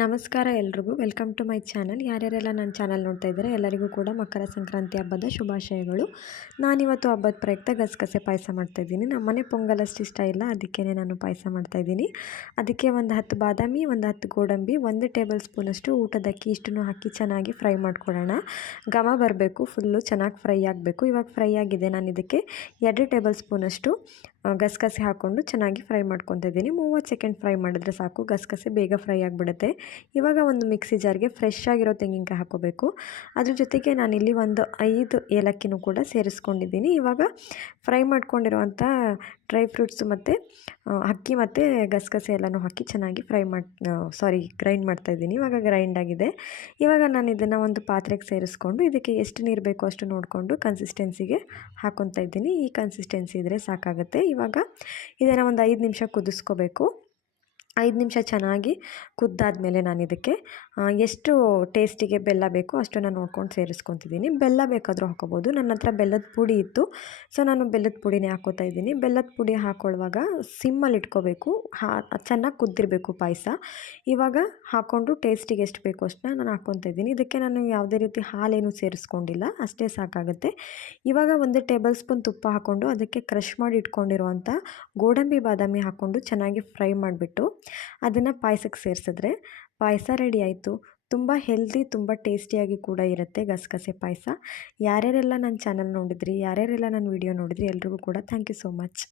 ನಮಸ್ಕಾರ ಎಲ್ರಿಗೂ. Welcome to my channel. ಯಾರ್ಯಾರೆಲ್ಲ ನನ್ನ ಚಾನಲ್ ನೋಡ್ತಾ ಇದ್ದಾರೆ, ಎಲ್ಲರಿಗೂ ಕೂಡ ಮಕರ ಸಂಕ್ರಾಂತಿ ಹಬ್ಬದ ಶುಭಾಶಯಗಳು. ನಾನಿವತ್ತು ಹಬ್ಬದ ಪ್ರಯುಕ್ತ ಗಸಗಸೆ ಪಾಯಸ ಮಾಡ್ತಾಯಿದ್ದೀನಿ ನಮ್ಮನೆ ಪೊಂಗಲ್ ಅಷ್ಟು ಇಷ್ಟ ಇಲ್ಲ ಅದಕ್ಕೇ ನಾನು ಪಾಯಸ ಮಾಡ್ತಾಯಿದ್ದೀನಿ ಅದಕ್ಕೆ ಒಂದು ಹತ್ತು ಬಾದಾಮಿ, ಒಂದು ಹತ್ತು ಗೋಡಂಬಿ, ಒಂದು ಟೇಬಲ್ ಸ್ಪೂನಷ್ಟು ಊಟದ ಅಕ್ಕಿ ಇಷ್ಟನ್ನು ಹಾಕಿ ಚೆನ್ನಾಗಿ ಫ್ರೈ ಮಾಡ್ಕೊಳ್ಳೋಣ. ಘಮ ಬರಬೇಕು, ಫುಲ್ಲು ಚೆನ್ನಾಗಿ ಫ್ರೈ ಆಗಬೇಕು. ಇವಾಗ ಫ್ರೈ ಆಗಿದೆ. ನಾನು ಇದಕ್ಕೆ ಎರಡು ಟೇಬಲ್ ಸ್ಪೂನಷ್ಟು ಗಸಗಸೆ ಹಾಕ್ಕೊಂಡು ಚೆನ್ನಾಗಿ ಫ್ರೈ ಮಾಡ್ಕೊತಾ ಇದ್ದೀನಿ. ಮೂವತ್ತು ಸೆಕೆಂಡ್ ಫ್ರೈ ಮಾಡಿದ್ರೆ ಸಾಕು. ಗಸಗಸೆ ಬೇಗ ಫ್ರೈ ಆಗಿಬಿಡುತ್ತೆ. ಇವಾಗ ಒಂದು ಮಿಕ್ಸಿ ಜಾರ್ಗೆ ಫ್ರೆಶ್ ಆಗಿರೋ ತೆಂಗಿನಕಾಯಿ ಹಾಕೋಬೇಕು ಅದ್ರ ಜೊತೆಗೆ ನಾನಿಲ್ಲಿ ಒಂದು ಐದು ಏಲಕ್ಕಿನೂ ಕೂಡ ಸೇರಿಸ್ಕೊಂಡಿದ್ದೀನಿ. ಇವಾಗ ಫ್ರೈ ಮಾಡ್ಕೊಂಡಿರುವಂಥ ಡ್ರೈ ಫ್ರೂಟ್ಸು ಮತ್ತು ಅಕ್ಕಿ ಮತ್ತು ಗಸಗಸೆ ಎಲ್ಲನೂ ಹಾಕಿ ಚೆನ್ನಾಗಿ ಫ್ರೈ ಮಾಡಿ ಸಾರಿ ಗ್ರೈಂಡ್ ಮಾಡ್ತಾಯಿದ್ದೀನಿ ಇವಾಗ ಗ್ರೈಂಡ್ ಆಗಿದೆ. ಇವಾಗ ನಾನು ಇದನ್ನು ಒಂದು ಪಾತ್ರೆಗೆ ಸೇರಿಸ್ಕೊಂಡು ಇದಕ್ಕೆ ಎಷ್ಟು ನೀರು ಬೇಕೋ ಅಷ್ಟು ನೋಡಿಕೊಂಡು ಕನ್ಸಿಸ್ಟೆನ್ಸಿಗೆ ಹಾಕೊತಾ ಇದ್ದೀನಿ. ಈ ಕನ್ಸಿಸ್ಟೆನ್ಸಿ ಇದ್ದರೆ ಸಾಕಾಗುತ್ತೆ. ಇವಾಗ ಇದನ್ನು ಒಂದು ಐದು ನಿಮಿಷ ಕುದಿಸ್ಕೋಬೇಕು. ಐದು ನಿಮಿಷ ಚೆನ್ನಾಗಿ ಕುದ್ದಾದಮೇಲೆ ನಾನು ಇದಕ್ಕೆ ಎಷ್ಟು ಟೇಸ್ಟಿಗೆ ಬೆಲ್ಲ ಬೇಕೋ ನಾನು ನೋಡ್ಕೊಂಡು ಸೇರಿಸ್ಕೊತಿದ್ದೀನಿ. ಬೆಲ್ಲ ಬೇಕಾದರೂ ಹಾಕೋಬೋದು ನನ್ನ ಹತ್ರ ಬೆಲ್ಲದ ಪುಡಿ ಇತ್ತು. ಸೊ, ನಾನು ಬೆಲ್ಲದ ಪುಡಿನೇ ಹಾಕೋತಾ ಇದ್ದೀನಿ. ಬೆಲ್ಲದ ಪುಡಿ ಹಾಕೊಳ್ಳುವಾಗ ಸಿಮ್ಮಲ್ಲಿ ಇಟ್ಕೋಬೇಕು. ಹಾ, ಚೆನ್ನಾಗಿ ಕುದ್ದಿರಬೇಕು ಪಾಯಸ. ಇವಾಗ ಹಾಕ್ಕೊಂಡು ಟೇಸ್ಟಿಗೆ ಎಷ್ಟು ಬೇಕೋ ಅಷ್ಟನ್ನ ನಾನು ಹಾಕ್ಕೊತಾ ಇದ್ದೀನಿ. ಇದಕ್ಕೆ ನಾನು ಯಾವುದೇ ರೀತಿ ಹಾಲೇನು ಸೇರಿಸ್ಕೊಂಡಿಲ್ಲ. ಅಷ್ಟೇ ಸಾಕಾಗುತ್ತೆ. ಇವಾಗ ಒಂದು ಟೇಬಲ್ ಸ್ಪೂನ್ ತುಪ್ಪ ಹಾಕ್ಕೊಂಡು ಅದಕ್ಕೆ ಕ್ರಷ್ ಮಾಡಿ ಇಟ್ಕೊಂಡಿರುವಂಥ ಗೋಡಂಬಿ ಬಾದಾಮಿ ಹಾಕ್ಕೊಂಡು ಚೆನ್ನಾಗಿ ಫ್ರೈ ಮಾಡಿಬಿಟ್ಟು ಅದನ್ನು ಪಾಯಸಕ್ಕೆ ಸೇರಿಸಿದ್ರೆ ಪಾಯಸ ರೆಡಿ ಆಯಿತು. ತುಂಬ ಹೆಲ್ದಿ ತುಂಬ ಟೇಸ್ಟಿಯಾಗಿ ಕೂಡ ಇರುತ್ತೆ ಗಸಗಸೆ ಪಾಯಸ. ಯಾರ್ಯಾರೆಲ್ಲ ನನ್ನ ಚಾನಲ್ ನೋಡಿದ್ರಿ, ಯಾರ್ಯಾರೆಲ್ಲ ನನ್ನ ವಿಡಿಯೋ ನೋಡಿದ್ರಿ ಎಲ್ರಿಗೂ ಕೂಡ ಥ್ಯಾಂಕ್ ಯು ಸೋ ಮಚ್